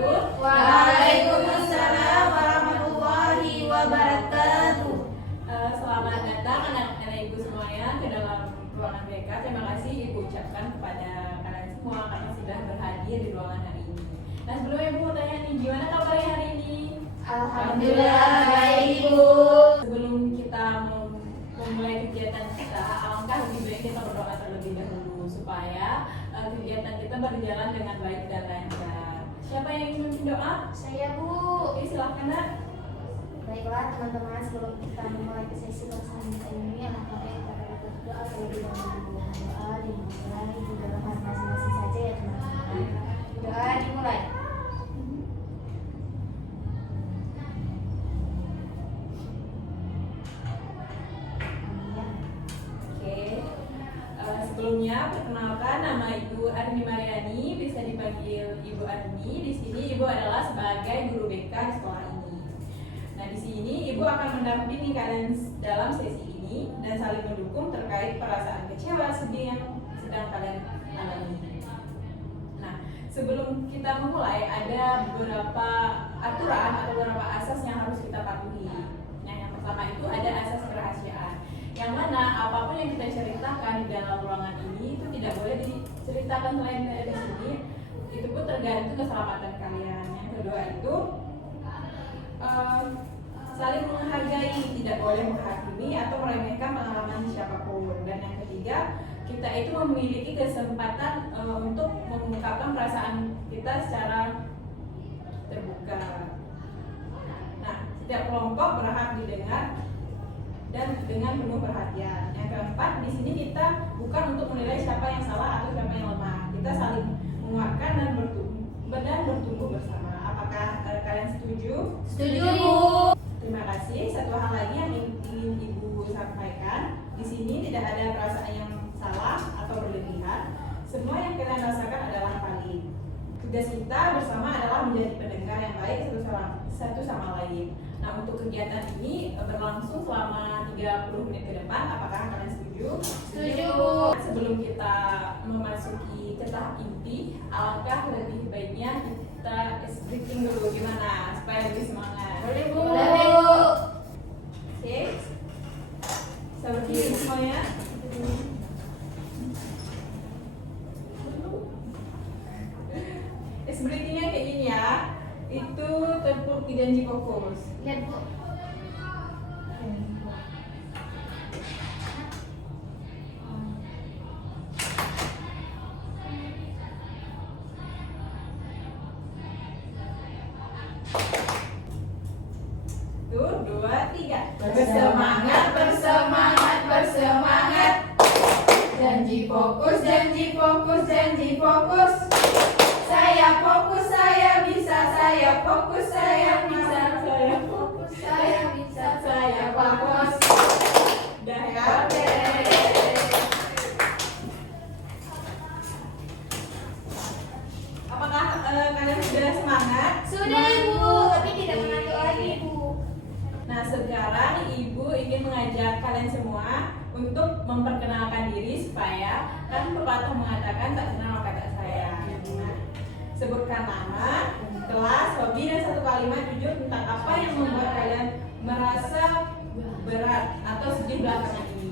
wabarakatuh. Waalaikumsalam warahmatullahi wabarakatuh. Selamat datang anak-anak ibu semuanya ke dalam ruangan BK. Terima kasih ibu ucapkan kepada kalian semua karena sudah berhadir di ruangan hari ini. Nah, sebelumnya ibu mau tanya nih, gimana kabarnya hari ini? Alhamdulillah baik Ibu. Sebelum kita memulai kegiatan kita, alangkah lebih baik kita berdoa terlebih dahulu supaya kegiatan kita berjalan dengan baik dan lancar. Siapa yang ingin memimpin doa? Saya Bu. Oke, silahkan nak. Baiklah teman-teman, sebelum kita memulai ke sesi pelaksanaan kita ini, alangkah baik kita berdoa terlebih dahulu. Doa dimulai di dalam hati masing-masing saja ya teman-teman. Doa dimulai. Sebelumnya perkenalkan, nama Ibu Arni Mariani, bisa dipanggil Ibu Arni. Di sini Ibu adalah sebagai guru BK di sekolah ini. Nah, di sini Ibu akan mendampingi kalian dalam sesi ini dan saling mendukung terkait perasaan kecewa, sedih yang sedang kalian alami. Nah, sebelum kita memulai ada beberapa aturan atau beberapa asas yang harus kita patuhi. Nah, yang pertama itu ada asas kerahasiaan, yang mana apapun yang kita ceritakan di dalam ruangan ini itu tidak boleh diceritakan selain dari sini. Itu pun tergantung keselamatan kalian. Yang kedua itu saling menghargai, tidak boleh menghakimi atau meremehkan pengalaman siapapun. Dan yang ketiga, kita itu memiliki kesempatan untuk mengungkapkan perasaan kita secara terbuka. Nah, setiap kelompok berhak didengar dan dengan penuh perhatian. Yang keempat, di sini kita bukan untuk menilai siapa yang salah atau siapa yang lemah. Kita saling menguatkan dan bertumbuh bersama. Apakah kalian setuju? Setuju Bu. Terima kasih. Satu hal lagi yang ingin Ibu sampaikan, di sini tidak ada perasaan yang salah atau berlebihan. Semua yang kalian rasakan adalah valid. Tugas kita bersama adalah menjadi pendengar yang baik satu sama lain. Nah, untuk kegiatan ini berlangsung selama 30 menit ke depan. Apakah kalian setuju? Setuju. Sebelum kita memasuki ke tahap inti, alangkah lebih baiknya kita breathing dulu, gimana supaya lebih semangat. Boleh Bu. Boleh Bu. Oke. Seperti itu semuanya. Breathingnya kayak gini ya. Itu tepuk janji fokus. Lihat Bu. Tuh, 2, 3. Bersemangat, bersemangat, bersemangat. Janji fokus, janji fokus, janji fokus. Saya fokus, saya bisa, saya fokus, saya bisa, saya fokus, saya bisa, saya fokus. Udah ya. Oke. Apakah kalian sudah semangat? Sudah Ibu, tapi tidak mengantuk lagi Ibu. Nah, sekarang Ibu ingin mengajak kalian semua untuk memperkenalkan diri supaya kan pepatah mengatakan tak kenal maka tak sayang. Nah, sebutkan nama, kelas, hobi, dan satu kalimat jujur tentang apa yang membuat kalian merasa berat atau sedih belakangan ini.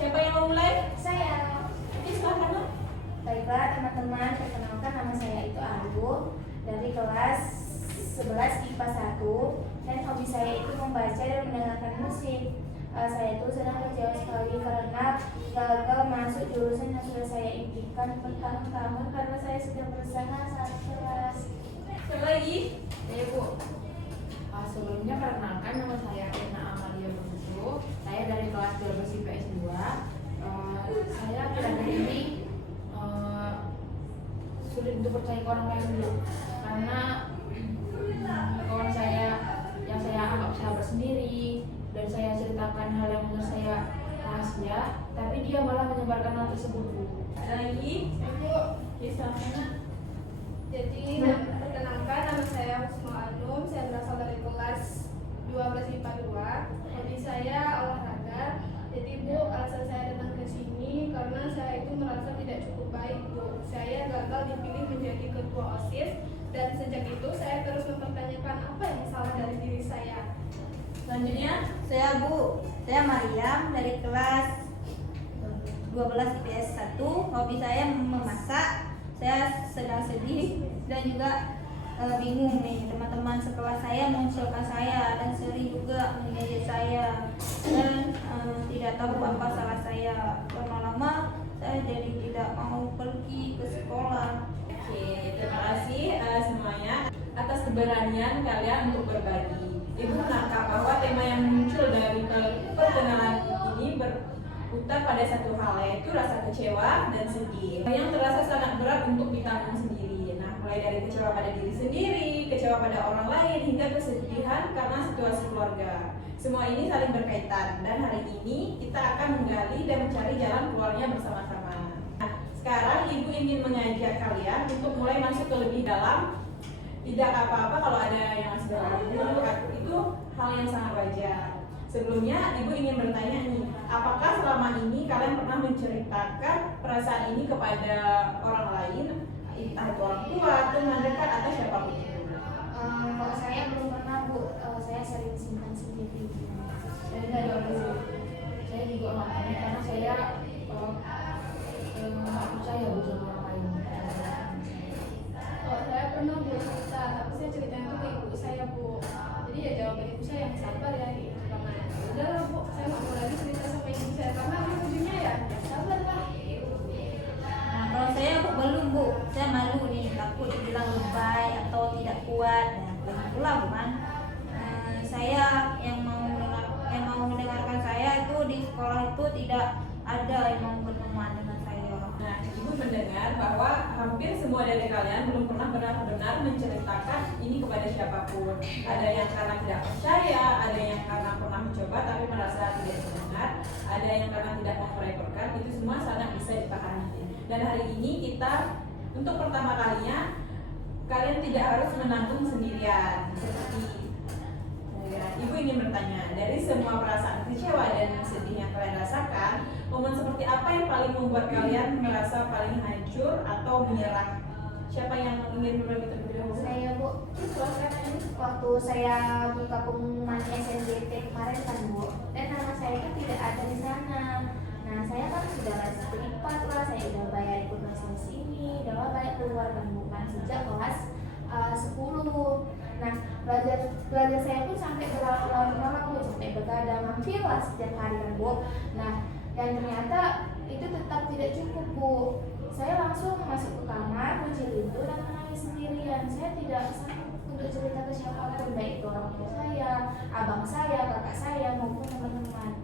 Siapa yang mau mulai? Saya. Oke, silakan. Nak. Baiklah teman-teman, perkenalkan nama saya itu Ayu dari kelas 11 IPA 1 dan hobi saya itu membaca dan mendengarkan musik. Saya itu sedang kecewa sekali karena gagal masuk jurusan yang sudah saya impikan bertahun-tahun karena saya sudah berusaha sangat keras. Siapa lagi? Ya Bu, sebelumnya perkenalkan nama saya Rina Amalia Busu. Saya dari kelas 12 IPS 2. Saya akhir-akhir ini sulit untuk percaya ke orang lain dulu karena kawan saya yang saya anggap sahabat sendiri dan saya ceritakan hal yang menurut saya rahasia, tapi dia malah menyebarkan hal tersebut Bu. Ada lagi? Ibu, Oke, silakan. jadi perkenalkan nama saya Husnul Anum, saya berasal dari kelas 12 IPA 2. Hobi saya olahraga. Jadi Bu, alasan saya datang ke sini karena saya itu merasa tidak cukup baik Bu. Saya gagal dipilih menjadi ketua OSIS Dan sejak itu saya terus mempertanyakan apa yang salah dari diri saya. Selanjutnya, Saya Mariam dari kelas 12 IPS 1. Hobi saya memasak. Saya sedang sedih dan juga bingung nih, teman-teman sekelas saya mengusulkan saya dan sering juga mengejek saya dan tidak tahu apa salah saya. Lama-lama saya jadi tidak mau pergi ke sekolah. oke, terima kasih semuanya atas keberanian kalian untuk berbagi. Ibu menangkap bahwa tema yang muncul dari perkenalan ini berputar pada satu hal, yaitu rasa kecewa dan sedih yang terasa sangat berat untuk ditanggung sendiri. Nah, mulai dari kecewa pada diri sendiri, kecewa pada orang lain, hingga kesedihan karena situasi keluarga. Semua ini saling berkaitan dan hari ini kita akan menggali dan mencari jalan keluarnya bersama-sama. Nah, sekarang Ibu ingin mengajak kalian untuk mulai masuk ke lebih dalam. Tidak apa-apa kalau ada yang masih ragu, itu hal yang sangat wajar. Sebelumnya, Ibu ingin bertanya nih, apakah selama ini kalian pernah menceritakan perasaan ini kepada orang lain, entah itu orang tua, teman dekat, atau siapapun itu? Kalau saya belum pernah Bu, saya sering simpan sendiri. Saya juga saya juga ngelakuin karena saya nggak percaya Bu sama orang lain. Kalau saya pernah Bu cerita, tapi saya ceritanya itu ke ibu saya Bu. Jadi ya jawaban ibu saya yang sabar ya gitu. Karena udah lah Bu, saya nggak mau lagi cerita sama ibu saya karena ujungnya ya sabar lah. Nah, kalau saya belum Bu, saya malu nih, takut dibilang lebay atau tidak kuat. Nah, begitulah bukan. Saya yang mau mendengarkan saya itu di sekolah itu tidak ada yang mau berteman dengan saya. Nah, Ibu mendengar bahwa hampir semua dari kalian belum pernah benar-benar menceritakan ini kepada siapapun. Ada yang karena tidak percaya, ada yang karena pernah mencoba tapi merasa tidak didengar, ada yang karena tidak mau merepotkan. Itu semua sangat bisa dipahami. Dan hari ini kita untuk pertama kalinya kalian tidak harus menanggung sendirian. Seperti Ibu ingin bertanya, dari semua perasaan kecewa dan sedih yang kalian rasakan, momen seperti apa yang paling membuat kalian merasa paling hancur atau menyerah? Siapa yang ingin berbagi terlebih dahulu? Saya Bu, waktu saya buka pengumuman SNBT kemarin kan Bu, dan nama saya kan tidak ada di sana. Nah, saya kan sudah les privat lah, saya udah bayar ikut les ini, udah banyak keluar kan Bu, kan sejak kelas 10. Nah, belajar saya pun sampai berlarut-larut Bu, sampai begadang hampir lah setiap hari kan Bu. Nah, dan ternyata itu tetap tidak cukup Bu. Saya langsung masuk ke kamar, kunci pintu dan menangis sendirian. Saya tidak sanggup untuk cerita ke siapapun, baik itu orang tua saya, abang saya, kakak saya maupun teman-teman.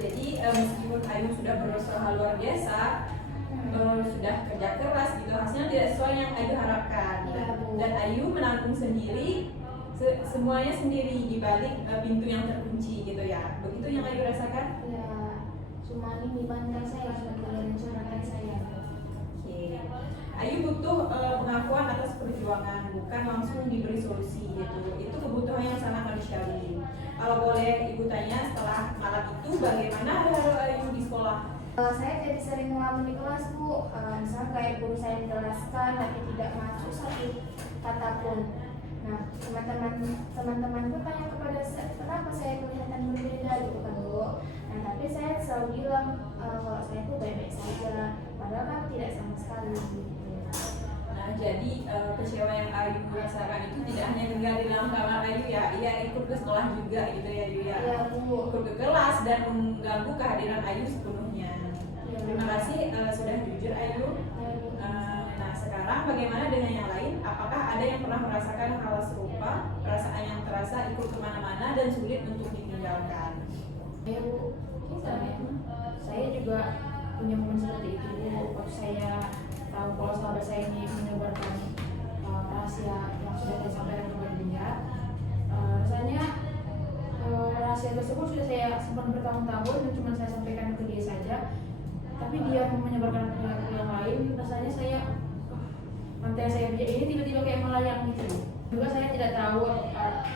Jadi meskipun Ayu sudah berusaha luar biasa, sudah kerja keras gitu, hasilnya tidak sesuai yang Ayu harapkan. Dan Ayu menanggung sendiri semuanya sendiri di balik pintu yang terkunci gitu ya. Begitu yang Ayu rasakan? Ya, cuma ini bantai saya, cuma kalian curahkan saya. Oke. Ayu butuh pengakuan atas perjuangan, bukan langsung diberi solusi gitu. Itu kebutuhan yang sangat manusiawi. Kalau boleh Ibu tanya, setelah malam itu bagaimana hari Ayu di sekolah? Saya jadi sering ngelamun di kelas Bu, misalnya kayak guru saya menjelaskan tapi tidak masuk satu kata pun. Nah, teman-teman pun tanya kepada saya, kenapa saya kelihatan berbeda gitu kan Bu. Nah, tapi saya selalu bilang kalau saya itu baik-baik saja, padahal kan tidak sama sekali gitu. Nah, jadi kecewa yang Ayu rasakan itu tidak hanya tinggal di dalam kamar Ayu ya, ia ikut ke sekolah juga gitu ya Ayu ya. Iya Bu. Ikut ke kelas dan mengganggu kehadiran Ayu sepenuhnya. Iya, Terima kasih sudah jujur Ayu. Ya, Bu. Nah, sekarang bagaimana dengan yang lain? Apakah ada yang pernah merasakan hal serupa, perasaan yang terasa ikut kemana-mana dan sulit untuk ditinggalkan? Ya Bu, saya juga punya momen seperti itu Bu. Waktu saya tahu kalau sahabat saya ini menyebarkan rahasia yang sudah saya sampaikan kepada dia, rasanya rahasia tersebut sudah saya simpan bertahun-tahun dan cuma saya sampaikan ke dia saja, tapi dia menyebarkan ke yang lain. Rasanya saya mantai saya ini tiba-tiba kayak melayang gitu. Juga saya tidak tahu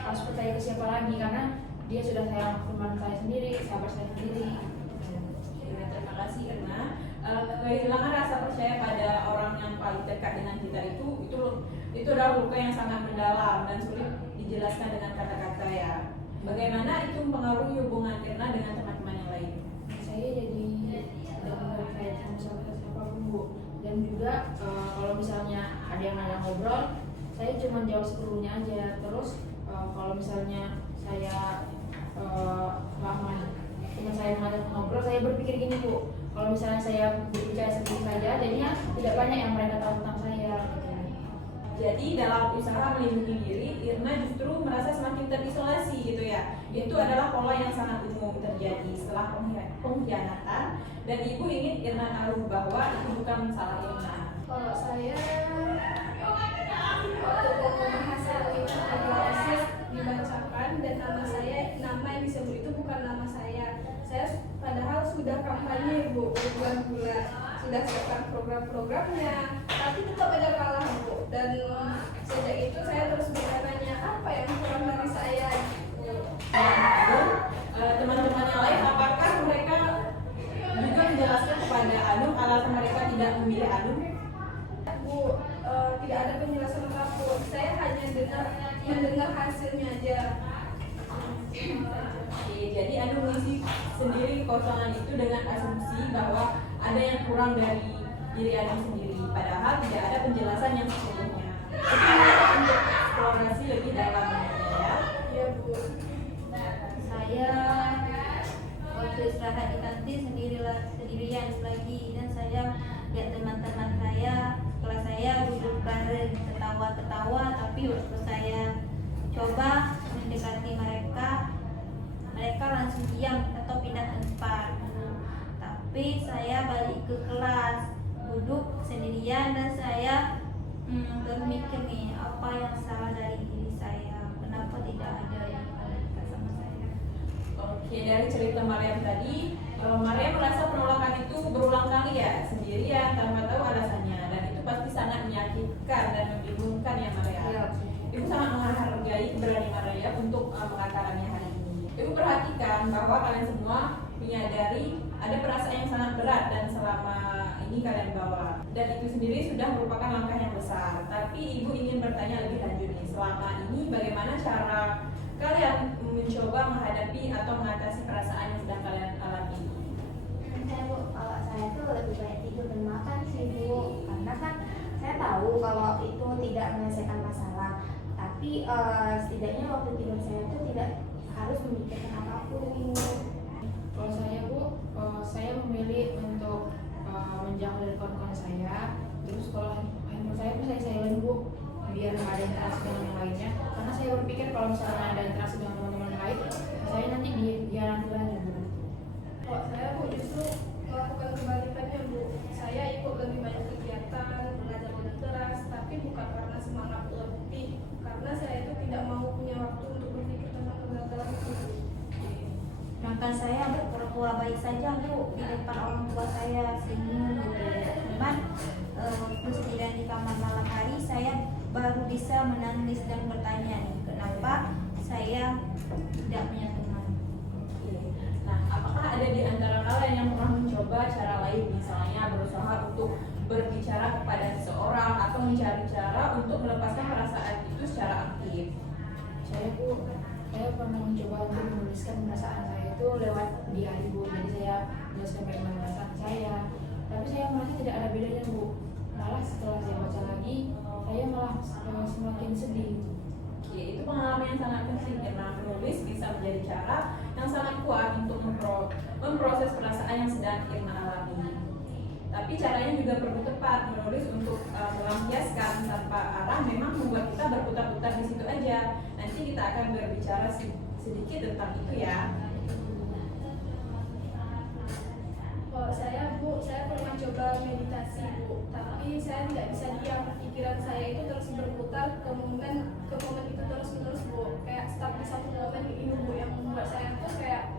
harus percaya ke siapa lagi karena dia sudah saya teman saya sendiri, sahabat saya sendiri. Terima kasih karena kehilangan rasa percaya pada orang yang paling dekat dengan kita itu itu adalah luka yang sangat mendalam dan sulit dijelaskan dengan kata-kata ya. Bagaimana itu mempengaruhi hubungan Irna dengan teman-teman yang lain? Saya jadi tidak mempercayai sama siapapun Bu. Dan juga kalau misalnya ada yang ngajak ngobrol, saya cuma jawab seperlunya aja. Terus kalau misalnya saya teman saya ngajak ngobrol, saya berpikir gini Bu, kalau misalnya saya berbicara sendiri saja, jadinya tidak banyak yang mereka tahu tentang saya. Jadi dalam usaha melindungi diri, Irna justru merasa semakin terisolasi gitu ya. Itu adalah pola yang sangat umum terjadi setelah pengkhianatan, dan ibu ingin Irna tahu bahwa itu bukan salah Irna. Kalau saya waktu pengumuman hasil itu proses dibacakan dan nama yang disebut itu bukan nama saya. Saya padahal sudah kampanye Bu berbulan-bulan, sudah siapkan program-programnya, tapi tetap aja kalah Bu. Dan sejak itu saya terus bertanya apa yang kurang dari saya. Teman-teman yang lain, apakah mereka juga menjelaskan kepada Anum alasan mereka tidak memilih Anum? Bu, tidak ada penjelasan apapun. Saya hanya mendengar hasilnya aja. Oke, jadi Anum mengisi sendiri kekosongan itu dengan asumsi bahwa ada yang kurang dari diri Anum sendiri, padahal tidak ada penjelasan yang sesungguhnya. Itu untuk eksplorasi lebih dalam ya. Iya Bu. Saya waktu istirahat di kantin sendirian lagi, dan saya lihat teman-teman saya kelas saya duduk bareng ketawa-ketawa, tapi waktu saya coba mendekati mereka langsung diam atau pindah tempat. Tapi saya balik ke kelas, duduk sendirian, dan saya berpikir nih apa yang salah dari diri saya, kenapa tidak ada yang dekat sama saya. Oke, dari cerita Mariam tadi, Mariam merasa penolakan itu berulang kali ya, sendirian tanpa tahu alasannya, dan itu pasti sangat menyakitkan dan membingungkan ya Mariam. Iya. Ibu sangat menghargai keberanian Mariam untuk mengatakannya hari ini. Ibu perhatikan bahwa kalian semua menyadari ada perasaan yang sangat berat dan selama ini kalian bawa, dan itu sendiri sudah merupakan langkah yang besar. Tapi ibu ingin bertanya lebih lanjut nih, selama ini bagaimana cara kalian mencoba menghadapi atau mengatasi perasaan yang sedang kalian alami? Kalau saya tuh lebih banyak tidur dan makan sih Bu, karena kan saya tahu kalau itu tidak menyelesaikan masalah, tapi setidaknya waktu tidur saya tuh tidak harus memikirkan apapun. Kalau saya Bu, saya memilih untuk menjauh dari kawan-kawan saya. Terus kalau handphone saya tuh saya silent Bu, biar nggak ada interaksi dengan yang lainnya. Karena saya berpikir kalau misalnya ada interaksi dengan teman-teman lain, saya nanti dihianati lagi Bu. Kalau saya Bu justru melakukan kebalikannya Bu. Saya ikut lebih banyak kegiatan, belajar dengan keras, tapi bukan karena semangat lebih, karena saya itu tidak mau punya waktu untuk berpikir tentang kegagalan itu. Makan saya berpura-pura baik saja Bu di depan orang tua saya, senyum gitu ya. Cuman waktu sendirian di kamar malam hari, saya baru bisa menangis dan bertanya nih, kenapa saya tidak punya teman. Nah, apakah ada di antara kalian yang pernah mencoba cara lain, misalnya berusaha untuk berbicara kepada seseorang atau mencari cara untuk melepaskan perasaan itu secara aktif? Saya pernah mencoba untuk menuliskan perasaan saya itu lewat diari Bu. Jadi saya menuliskan bagaimana perasaan saya, tapi saya merasa tidak ada bedanya Bu. Malah setelah saya baca lagi, saya malah semakin sedih. Oke, itu pengalaman yang sangat penting karena menulis bisa menjadi cara yang sangat kuat untuk memproses perasaan yang sedang Irna alami. Tapi caranya juga perlu tepat. Menulis untuk melampiaskan tanpa arah memang membuat kita berputar-putar di situ aja. Nanti kita akan berbicara sedikit tentang itu ya. Kalau saya Bu, saya pernah coba meditasi Bu, tapi saya tidak bisa diam. Pikiran saya itu terus berputar ke momen itu terus-menerus Bu. Kayak stuck di satu momen ini Bu, yang membuat saya tuh kayak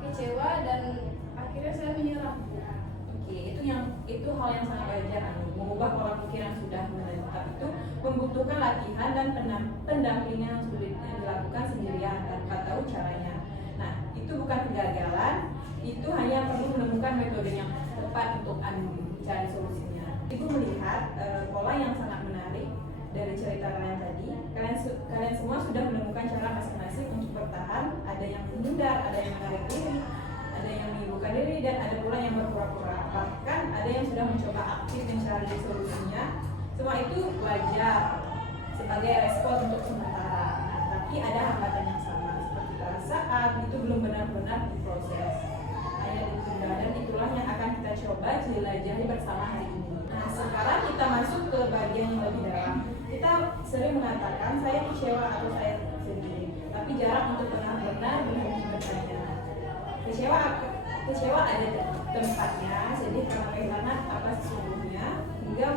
kecewa dan akhirnya saya menyerah Bu. Oke, itu hal yang sangat wajar. Mengubah pola pikir yang sudah menetap itu membutuhkan latihan dan pendampingan yang sulit yang dilakukan sendirian tanpa tahu caranya. Nah, itu bukan kegagalan, itu hanya perlu menemukan metode yang tepat untuk mencari solusinya. Ibu melihat pola yang sangat menarik dan kalian semua sudah menemukan cara masing-masing untuk bertahan. Ada yang menghindar, ada yang menarik diri, ada yang menyibukkan diri, dan ada pula yang berpura-pura. Bahkan ada yang sudah mencoba aktif mencari solusinya. Semua itu wajar sebagai respon untuk sementara. Tapi ada hambatan yang sama, seperti perasaan itu belum benar-benar diproses. Hanya ditunda, dan itulah yang akan kita coba jelajahi bersama hari ini. Nah, sekarang kita masuk ke bagian yang lebih dalam. Kita sering mengatakan saya kecewa atau saya sedih, tapi jarang untuk benar-benar berhenti bertanya. Kecewa ada tempatnya, sedih karena kehilangan apa sesungguhnya, hingga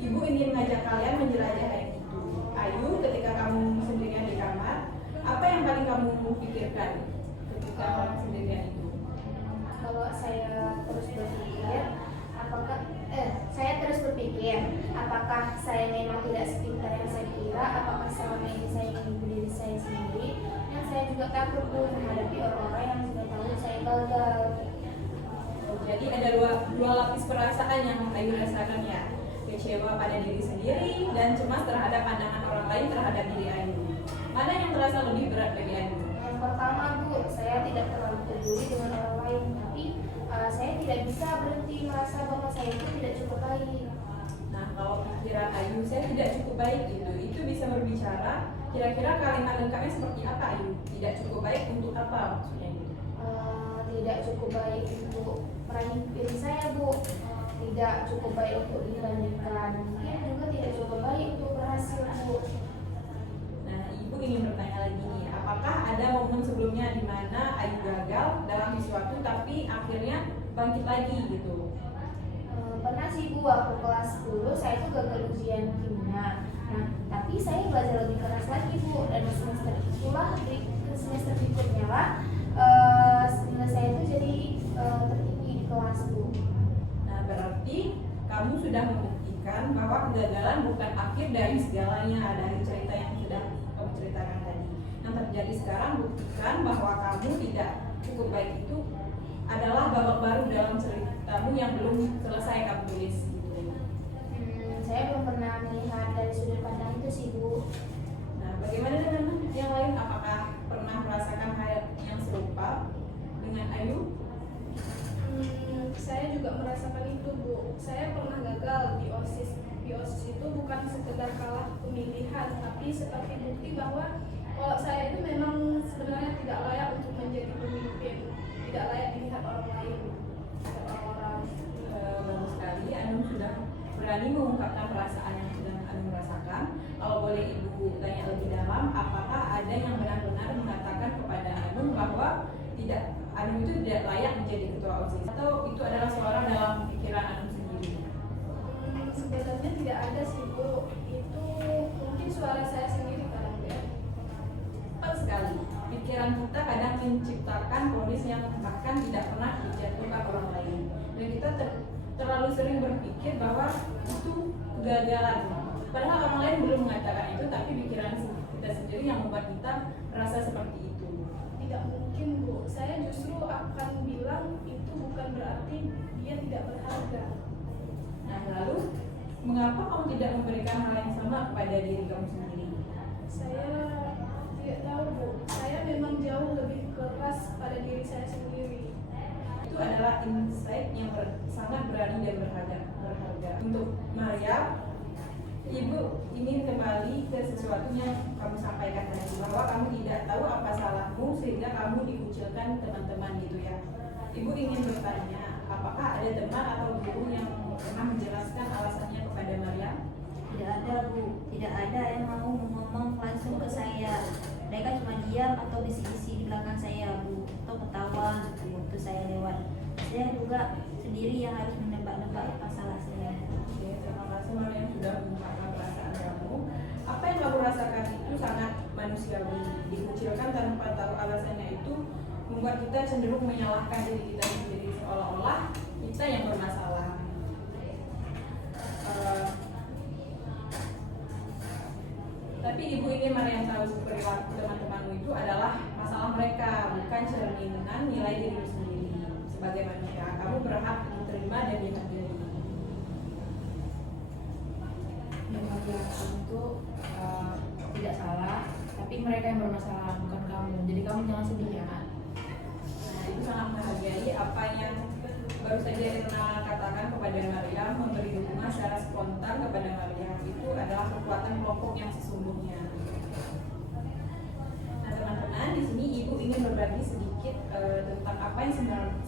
ibu ingin mengajak kalian menjelajahi itu. Ayu, ketika kamu sendirian di kamar, apa yang paling kamu pikirkan ketika sendirian itu? Kalau saya terus berpikir, apakah saya memang tidak sepintar yang saya kira, apakah selama ini saya menghibur diri saya sendiri, dan saya juga takut menghadapi orang-orang yang sudah tahu saya gagal. Jadi ada dua lapis perasaan yang Ayu rasakan ya. Kecewa pada diri sendiri dan cemas terhadap pandangan orang lain terhadap diri Ayu. Mana yang terasa lebih berat bagi Ayu? Yang pertama, Bu, saya tidak terlalu peduli dengan orang lain, tapi saya tidak bisa berhenti merasa bahwa saya itu tidak cukup baik. Nah, kalau pikiran Ayu saya tidak cukup baik itu bisa berbicara. Kira-kira kalimat lengkapnya seperti apa Ayu? Tidak cukup baik untuk apa maksudnya gitu? Tidak cukup baik untuk meraih diri saya, Bu. Tidak cukup baik untuk dibandingkan. Mungkin juga tidak cukup baik untuk berhasil, Bu. Nah, Ibu ingin bertanya lagi nih, apakah ada momen sebelumnya di mana Ayu gagal dalam sesuatu tapi akhirnya bangkit lagi gitu? Pernah sih, Bu, waktu kelas 10 saya itu gagal ujian kimia. Nah, tapi saya belajar lebih keras lagi, Bu, dan semester berikutnya lah nilai saya itu jadi tertinggi di kelas, Bu. Nah, berarti kamu sudah membuktikan bahwa kegagalan bukan akhir dari segalanya, dari cerita yang sudah kamu ceritakan tadi. Yang terjadi sekarang, buktikan bahwa kamu tidak cukup baik itu adalah babak baru dalam ceritamu yang belum selesai kamu tulis gitu. Saya belum pernah melihat dari sudut pandang itu sih, Bu. Nah, bagaimana dengan yang lain? Apakah pernah merasakan hal yang serupa dengan Ayu? Saya juga merasakan itu, Bu. Saya pernah gagal di OSIS. Di OSIS itu bukan sekedar kalah pemilihan, tapi seperti bukti bahwa kalau saya itu memang sebenarnya tidak layak untuk menjadi pemimpin, tidak layak dilihat orang lain, orang-orang. Bagus sekali, Anum sudah berani mengungkapkan perasaan yang sedang Anum rasakan. Kalau boleh Ibu tanya lebih dalam, apakah ada yang benar-benar mengatakan kepada Anum bahwa Anum itu tidak layak menjadi ketua OSIS, atau itu adalah suara dalam pikiran Anum sendiri? Sebenarnya tidak ada sih, Bu. Itu mungkin suara saya sendiri kadang ya. Tepat sekali. Pikiran kita kadang menciptakan vonis yang bahkan tidak pernah dijatuhkan orang lain. Dan kita terlalu sering berpikir bahwa itu kegagalan. Padahal orang lain belum mengatakan itu, tapi pikiran kita sendiri yang membuat kita merasa seperti itu. Tidak mungkin, Bu. Saya justru akan bilang itu bukan berarti dia tidak berharga. Nah, lalu mengapa kamu tidak memberikan hal yang sama kepada diri kamu sendiri? Saya tidak tahu, Bu. Saya memang jauh lebih keras pada diri saya sendiri. Itu adalah insight yang sangat berani dan berharga. Untuk Maria, Ibu ingin kembali ke sesuatu yang kamu sampaikan tadi, bahwa kamu tidak tahu apa salahmu sehingga kamu dikucilkan teman-teman gitu ya. Ibu ingin bertanya, apakah ada teman atau guru yang pernah menjelaskan alasannya kepada Maria? Tidak ada, Bu. Tidak ada yang mau ngomong langsung ke saya. Mereka cuma diam atau bisik-bisik di belakang saya, Bu, atau ketawa gitu waktu saya lewat. Saya juga sendiri yang harus menebak-nebak apa salah saya. Oke, terima kasih Maria sudah mengungkapkan perasaan kamu. Apa yang kamu rasakan itu sangat manusiawi. Dikucilkan tanpa tahu alasannya itu membuat kita cenderung menyalahkan diri kita sendiri, seolah-olah kita yang bermasalah. Tapi Ibu ingin Maria tahu perilaku teman-temanmu itu adalah masalah mereka, bukan cerminan nilai dirimu sendiri. Sebagai manusia, kamu berhak diterima dan dihargai. Yang laki-laki itu tidak salah, tapi mereka yang bermasalah, bukan kamu. Jadi kamu jangan sedih ya. Nah, itu sangat menghargai apa yang baru saja Irna katakan kepada Maryam, memberi dukungan secara spontan kepada Maryam. Itu adalah kekuatan kelompok yang sesungguhnya. Nah, teman-teman, di sini ibu ingin berbagi sedikit tentang apa yang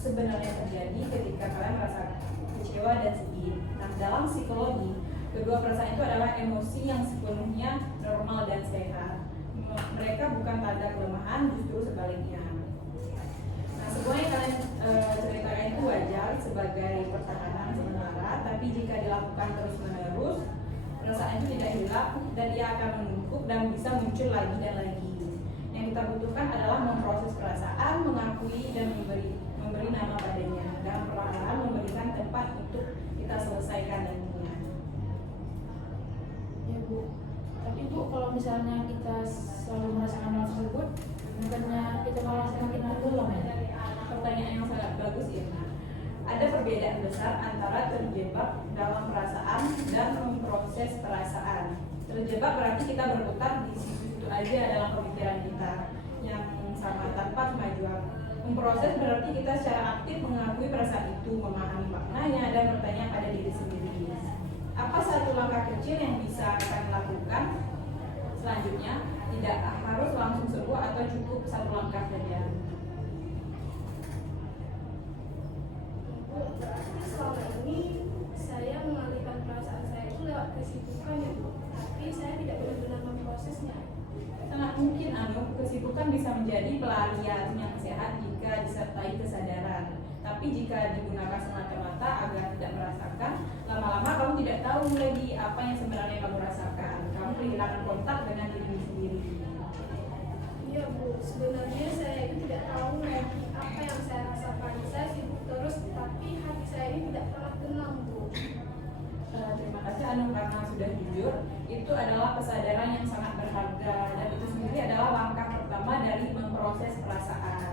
sebenarnya terjadi ketika kalian merasa kecewa dan sedih. Nah, dalam psikologi, kedua perasaan itu adalah emosi yang sepenuhnya normal dan sehat. Mereka bukan tanda kelemahan, justru sebaliknya. Nah, semua yang kalian ceritakan itu wajar sebagai pertahanan sementara, tapi jika dilakukan terus-menerus, perasaan itu tidak hilang dan ia akan menumpuk dan bisa muncul lagi dan lagi. Yang kita butuhkan adalah memproses perasaan, mengakui dan memberi nama padanya, dan perlahan-lahan memberikan tempat untuk kita selesaikan nantinya. Ya Bu, tapi Bu, kalau misalnya kita selalu merasakan hal tersebut, bukannya kita malah semakin tenggelam ya? Pertanyaan yang sangat bagus ya. Ada perbedaan besar antara terjebak dalam perasaan dan memproses perasaan. Terjebak berarti kita berputar di situ aja dalam pemikiran kita yang sama tanpa kemajuan. Memproses berarti kita secara aktif mengakui perasaan itu, memahami maknanya dan bertanya pada diri sendiri. Apa satu langkah kecil yang bisa kalian lakukan? Selanjutnya, tidak harus langsung sembuh atau cukup satu langkah saja. Berarti selama ini saya mengalihkan perasaan saya itu lewat kesibukan ya Bu, tapi saya tidak benar-benar memprosesnya. Sangat mungkin kesibukan bisa menjadi pelarian yang sehat jika disertai kesadaran. Tapi jika digunakan semata-mata agar tidak merasakan, lama-lama kamu tidak tahu lagi apa yang sebenarnya kamu rasakan. Kamu kehilangan kontak dengan diri sendiri. Iya Bu, sebenarnya saya itu tidak tahu lagi apa yang saya rasakan. Saya sibuk terus, tapi hati saya ini tidak pernah tenang Bu. Terima kasih Anu karena sudah jujur. Itu adalah kesadaran yang sangat berharga dan itu sendiri adalah langkah pertama dari memproses perasaan.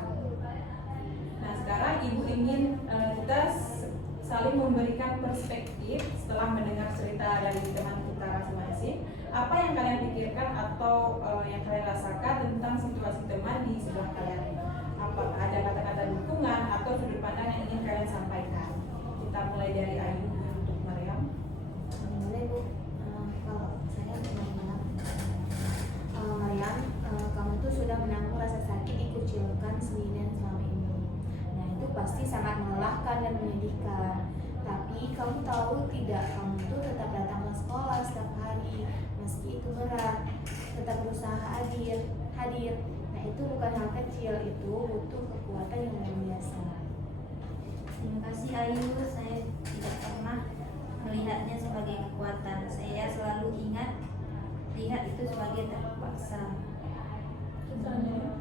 Nah, sekarang Ibu ingin kita saling memberikan perspektif setelah mendengar cerita dari teman kita masing-masing. Apa yang kalian pikirkan atau yang kalian rasakan tentang situasi teman di sebelah kalian? Apakah ada kata-kata dukungan atau sudut pandang yang ingin kalian sampaikan? Kita mulai dari Ayu untuk Maryam. Boleh Bu. Kalau saya teman-teman, Maryam, kamu tuh sudah menanggung rasa sakit dikucilkan sendirian selama ini. Nah, itu pasti sangat melelahkan dan menyedihkan. Tapi kamu tahu tidak, kamu tuh tetap datang ke sekolah setiap hari, meski itu berat, tetap berusaha hadir. Nah, itu bukan hal kecil, itu butuh kekuatan yang luar biasa. Terima kasih Ayu, saya tidak pernah melihatnya sebagai kekuatan. Saya selalu lihat itu sebagai terpaksa. Menurut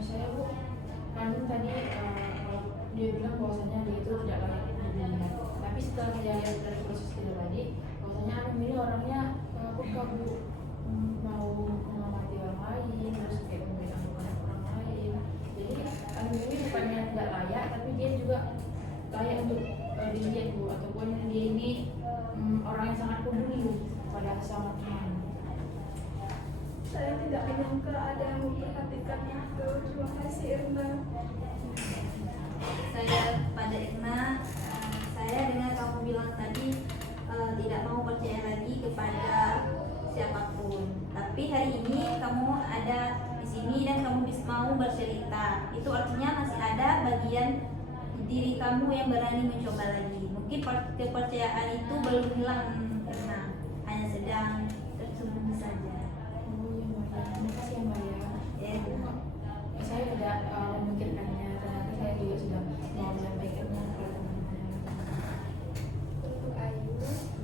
saya Bu, kan tadi dia bilang bahwasanya dia itu tidak layak dilihat. Tapi setelah saya lihat dari proses kita tadi, bahwasanya Anum ini orangnya peka Bu, mau mengamati orang lain, terus kayak memberikan dukungan orang lain. Jadi Anum ini bukannya tidak layak, tapi dia juga layak untuk dilihat Bu, ataupun dia ini orang yang sangat peduli pada sesama teman. Saya tidak menyangka ada yang memperhatikan itu. Terima kasih Irna. Saya pada Irna, saya dengar kamu bilang tadi tidak mau percaya lagi kepada siapapun. Tapi hari ini kamu ada di sini dan kamu mau bercerita. Itu artinya masih ada bagian diri kamu yang berani mencoba lagi. Mungkin kepercayaan itu belum hilang karena hanya sedang tersembunyi saja. Terima kasih ya Mbak ya. Saya tidak memikirkannya, ternyata saya juga sudah mau menyampaikannya kepada teman-teman. Untuk Ayu,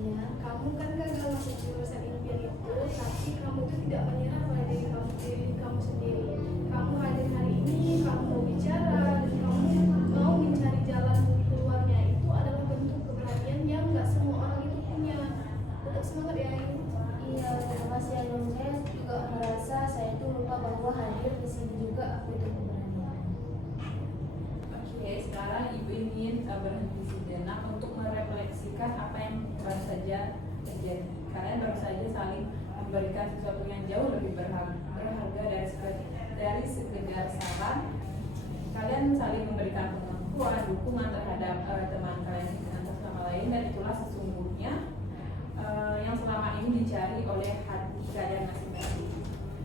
Ya. kamu kan gagal masuk jurusan impian itu, tapi kamu tuh tidak menyerah pada diri kamu sendiri. Kamu hadir hari ini, kamu mau bicara, dan kamu mau mencari jalan keluarnya. Itu adalah bentuk keberanian yang nggak semua orang itu punya. Tetap semangat ya Ayu. Iya, terima kasih Ainun. Saya juga merasa saya itu lupa bahwa hadir di sini juga butuh keberanian. Oke, sekarang Ibu ingin berhenti sejenak untuk merefleksikan apa yang baru saja terjadi. Kalian baru saja saling memberikan sesuatu yang jauh lebih berharga dari sekedar saran. Kalian saling memberikan pengakuan, dukungan terhadap teman kalian atas nama lain, dan itulah sesungguhnya yang selama ini dicari oleh hati kalian masing-masing.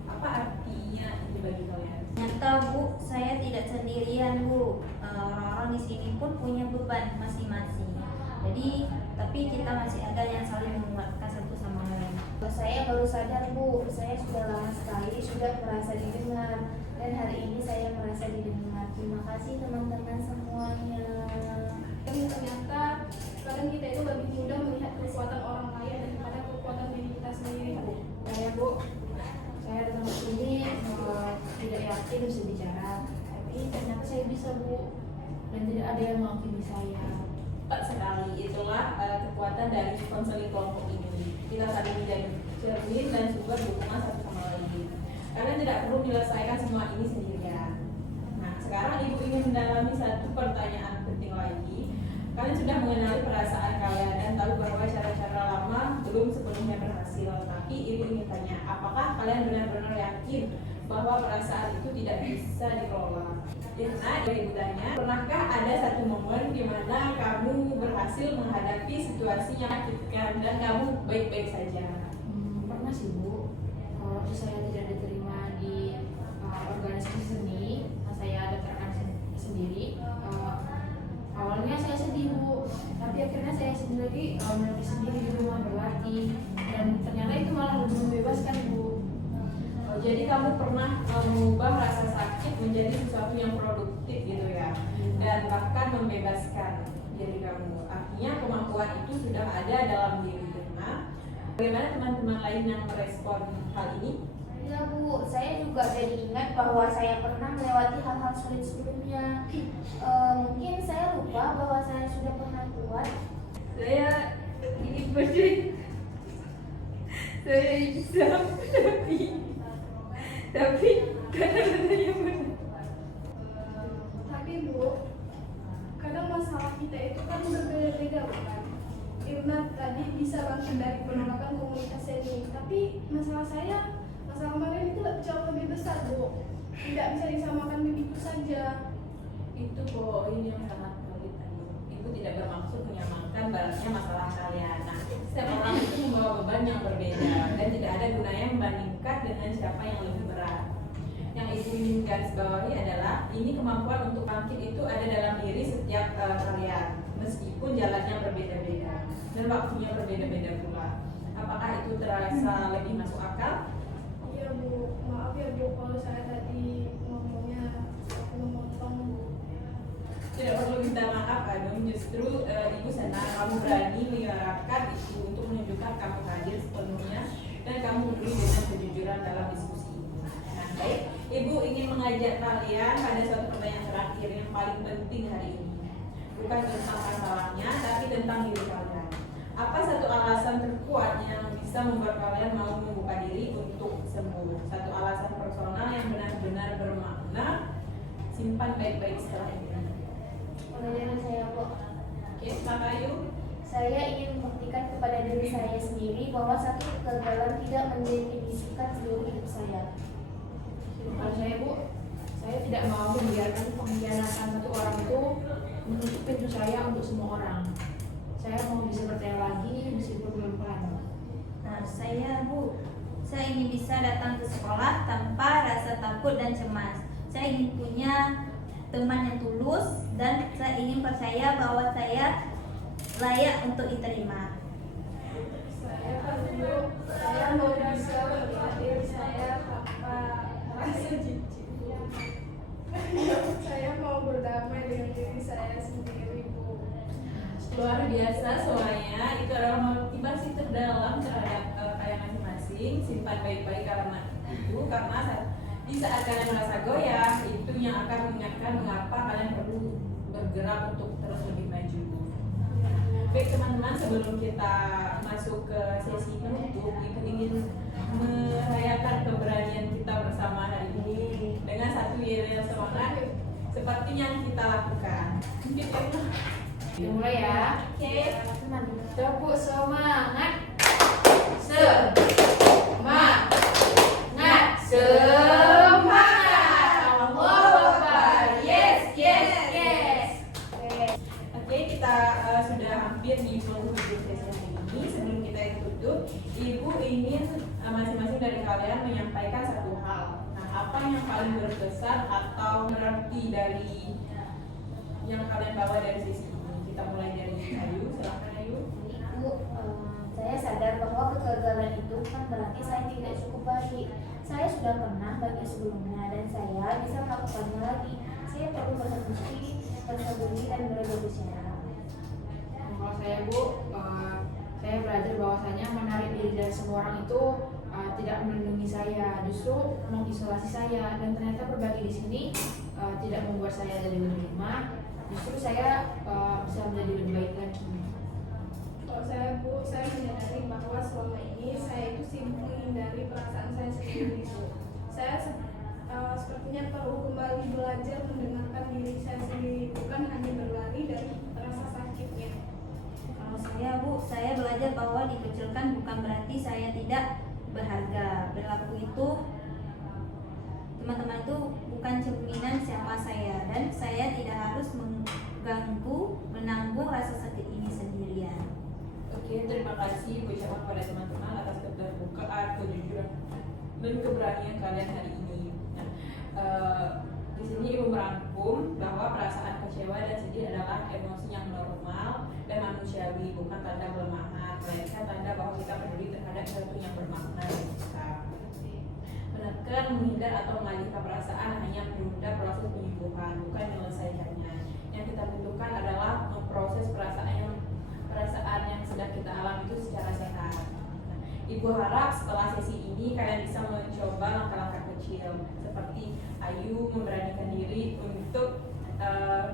Apa artinya ini bagi kalian? Nyata Bu, saya tidak sendirian Bu. Orang-orang di sini pun punya beban masing-masing. Jadi, tapi kita masih ada yang saling menguatkan satu sama lain. Saya baru sadar Bu, saya sudah lama sekali sudah merasa didengar, dan hari ini saya merasa didengar. Terima kasih teman-teman semuanya. Dan ternyata kadang kita itu lebih mudah melihat kekuatan orang lain daripada kekuatan diri kita sendiri, Bu. Bu, saya datang ke sini tidak yakin bisa bicara, tapi ternyata saya bisa Bu, dan tidak ada yang menghakimi saya. Tepat sekali, itulah kekuatan dari konseling kelompok ini. Kita saling menjadi cermin dan sumber dukungan satu sama lain. Kalian tidak perlu menyelesaikan semua ini sendirian. Nah, sekarang Ibu ingin mendalami satu pertanyaan penting lagi. Kalian sudah mengenali perasaan kalian dan tahu bahwa cara-cara lama belum sepenuhnya berhasil. Tapi Ibu ingin tanya, apakah kalian benar-benar yakin bahwa perasaan itu tidak bisa dikelola? Nah, Ibu tanya, pernahkah ada satu momen di mana kamu berhasil menghadapi situasi yang menyakitkan dan kamu baik-baik saja? Pernah sih Bu, waktu saya tidak diterima di organisasi seni, saya daftarkan sendiri. Awalnya saya sedih Bu, tapi akhirnya saya sendiri melatih sendiri di rumah berlatih, dan ternyata itu malah lebih membebaskan Bu. Jadi kamu pernah mengubah rasa sakit menjadi sesuatu yang produktif gitu ya, dan bahkan membebaskan diri kamu. Artinya kemampuan itu sudah ada dalam diri. Nah, bagaimana teman-teman lain yang merespon hal ini? Ya Bu, saya juga jadi ingat bahwa saya pernah melewati hal-hal sulit sebelumnya. Mungkin saya lupa bahwa saya sudah pernah kuat. Saya ingin berdiri, saya bisa, tapi kadang saya benar. Tapi Bu, kadang masalah kita itu kan berbeda-beda bukan? Irna tadi bisa bangkit dari penolakan komunitas ini, tapi masalah kemarin itu jauh lebih besar Bu. Tidak bisa disamakan begitu saja. Itu poin yang sangat valid. Ibu tidak bermaksud menyamakan beratnya masalah kalian. Nah, setiap orang itu membawa beban yang berbeda dan tidak ada gunanya membandingkan dengan siapa yang lebih berat. Yang Ibu ingin garis bawahi adalah ini kemampuan untuk bangkit itu ada dalam diri setiap kalian, meskipun jalannya berbeda-beda dan waktunya berbeda-beda pula. Apakah itu terasa lebih masuk akal? Iya Bu, maaf ya Bu kalau saya tadi ngomongnya memotong Bu. Tidak perlu minta maaf Anum, justru Ibu senang kamu berani menyuarakan itu untuk menunjukkan kamu hadir sepenuhnya dan kamu berdiri dengan kejujuran dalam diskusi. Nah, baik, Ibu ingin mengajak kalian pada suatu pertanyaan terakhir yang paling penting hari ini. Bukan tentang masalahnya, tapi tentang diri kalian. Apa satu alasan terkuat yang bisa membuat kalian mau membuka diri untuk sembuh? Satu alasan personal yang benar-benar bermakna, simpan baik-baik setelah ini. Pengajaran saya Bu, Oke, Kak Ayu. saya ingin membuktikan kepada diri saya sendiri bahwa satu kegagalan tidak mendefinisikan seluruh hidup saya. Kalau saya Bu, saya tidak mau membiarkan pengkhianatan satu orang itu menutup pintu saya untuk semua orang. Saya mau bisa percaya lagi meskipun belum pelan. Nah, saya Bu, saya ingin bisa datang ke sekolah tanpa rasa takut dan cemas. Saya ingin punya teman yang tulus dan saya ingin percaya bahwa saya layak untuk diterima. Saya mau bisa melihat diri saya tanpa rasa jijik. Saya mau berdamai dengan diri saya sendiri Bu. Luar biasa semuanya, itu adalah motivasi terdalam terhadap kalian masing-masing. Simpan baik-baik kalimat itu karena di saat kalian merasa goyah, itu yang akan mengingatkan mengapa kalian perlu bergerak untuk terus lebih maju. Baik teman-teman, sebelum kita masuk ke sesi penutup, Ibu ingin merayakan keberanian kita bersama hari ini dengan satu yel semangat seperti yang kita lakukan. Mungkin Ibu Kita mulai ya. Oke. Teman, coba semangat. Ibu ingin masing-masing dari kalian menyampaikan satu hal. Nah, apa yang paling berkesan atau berarti dari yang kalian bawa dari sisi ini? Kita mulai dari Ayu, silakan Ayu. Ibu, saya sadar bahwa kegagalan itu bukan berarti saya tidak cukup baik. Saya sudah pernah gagal sebelumnya dan saya bisa melakukannya lagi. Saya perlu berhenti, bersabar dan belajar bicara. Kalau saya Bu, saya belajar bahwasanya menarik diri dari semua orang itu tidak melindungi saya, justru mengisolasi saya, dan ternyata berbagi di sini tidak membuat saya jadi lebih lemah, justru saya bisa menjadi lebih baik lagi. Kalau saya Bu, saya menyadari bahwa selama ini saya itu sibuk menghindari perasaan saya sendiri Bu. Saya sepertinya perlu kembali belajar mendengarkan diri saya sendiri, bukan hanya berlari dari rasa sakitnya. Kalau saya Bu, saya belajar bahwa dikucilkan bukan berarti saya tidak berharga. Perilaku itu, teman-teman, itu bukan cerminan siapa saya, dan saya tidak harus menanggung rasa sakit ini sendirian. Oke, terima kasih Bu ucapkan kepada teman-teman atas keterbukaan, kejujuran, dan keberanian kalian hari ini. Nah, di sini Ibu merangkum bahwa perasaan kecewa dan sedih adalah emosi yang normal dan manusiawi, bukan tanda kelemahan, melainkan tanda bahwa kita peduli terhadap sesuatu yang bermakna dan besar. Menekan, menghindar atau mengalihkan perasaan hanya menunda proses penyembuhan, bukan menyelesaikannya. Yang kita butuhkan adalah memproses perasaan yang sedang kita alami itu secara sehat. Nah, Ibu harap setelah sesi ini kalian bisa mencoba langkah-langkah kecil seperti Ayu memberanikan diri untuk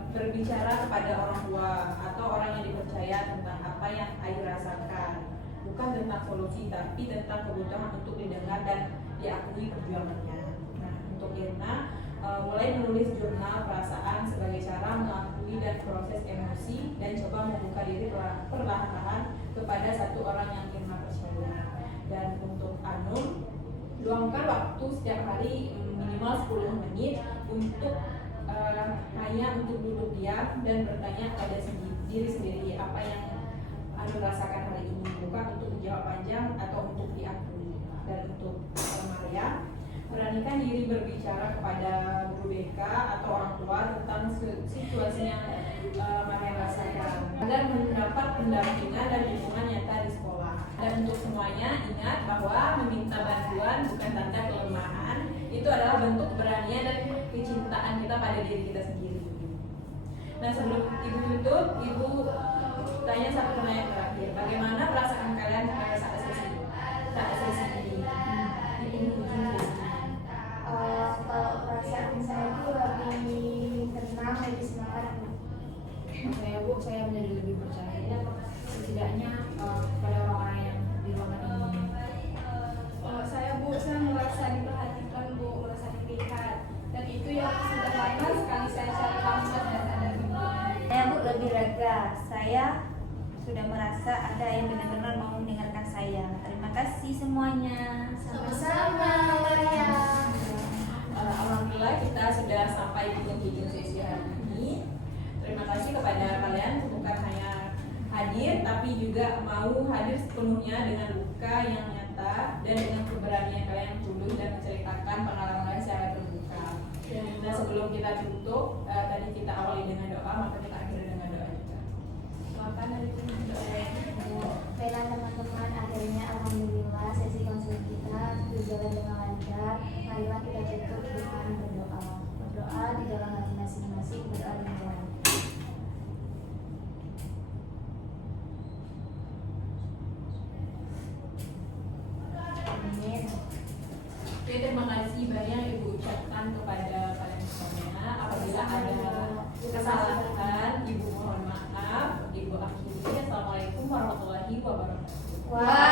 berbicara kepada orang tua atau orang yang dipercaya tentang apa yang Ayu rasakan, bukan tentang solusi tapi tentang kebutuhan untuk didengar dan diakui perjuangannya. Nah, untuk Irna, mulai menulis jurnal perasaan sebagai cara mengakui dan proses emosi dan coba membuka diri perlahan-lahan kepada satu orang yang Irna percaya. Dan untuk Anum, luangkan waktu setiap hari minimal 10 menit untuk hanya untuk duduk diam dan bertanya pada diri sendiri apa yang Anum rasakan hari ini, bukan untuk dijawab panjang atau untuk diakui. Dan untuk Maria, beranikan diri berbicara kepada guru BK atau orang tua tentang situasi yang Maria rasakan agar mendapat pendampingan dan dukungan nyata di sekolah. Dan untuk semuanya, ingat bahwa meminta bantuan bukan tanda kelemahan, itu adalah bentuk keberanian dan kecintaan kita pada diri kita sendiri. Nah, sebelum Ibu tutup, Ibu tanya satu pertanyaan terakhir. Bagaimana perasaan kalian pada saat sesi ini? Kalau perasaan saya itu lebih tenang, lebih semangat. Saya Bu, saya menjadi lebih percaya setidaknya pada orang-orang yang di ruangan ini. Kalau saya Bu, saya merasa diperhatikan Bu, merasa dilihat, dan itu yang sudah lama sekali saya cari lambat dan ada di Bu. Saya Bu lebih lega. Saya sudah merasa ada yang benar-benar mau mendengarkan saya. Terima kasih semuanya. Sama-sama, Maria. Alhamdulillah kita sudah sampai di penghujung sesi hari ini. Terima kasih kepada kalian bukan hanya hadir tapi juga mau hadir sepenuhnya dengan luka yang nyata dan dengan keberanian kalian yang tulus dan menceritakan pengalaman kalian secara terbuka. Dan sebelum kita tutup, tadi kita awali dengan doa, maka kita akhiri dengan doa juga. Silakan dari Baiklah teman-teman, akhirnya alhamdulillah sesi konseling kita berjalan dengan lancar. Marilah kita tutup dengan berdoa. Berdoa di dalam hati masing-masing, berdoa dengan baik. Amin. Oke, terima kasih banyak yang Ibu ucapkan kepada kalian semuanya. Apabila ada kesalahan, Ibu mohon maaf. Ibu akhiri. Assalamualaikum warahmatullahi wabarakatuh. Wah.